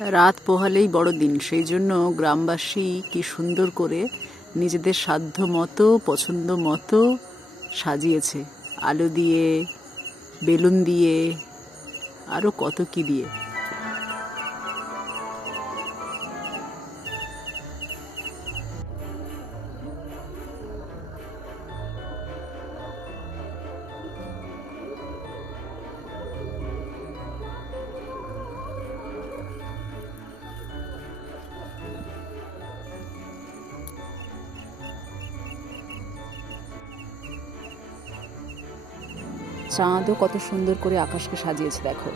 রাত পোহালেই বড়দিন, সেই জন্য গ্রামবাসী কি সুন্দর করে নিজেদের সাধ্য মতো পছন্দ মতো সাজিয়েছে, আলো দিয়ে, বেলুন দিয়ে, আরও কত কি দিয়ে। চাঁদও কত সুন্দর করে আকাশকে সাজিয়েছে দেখো।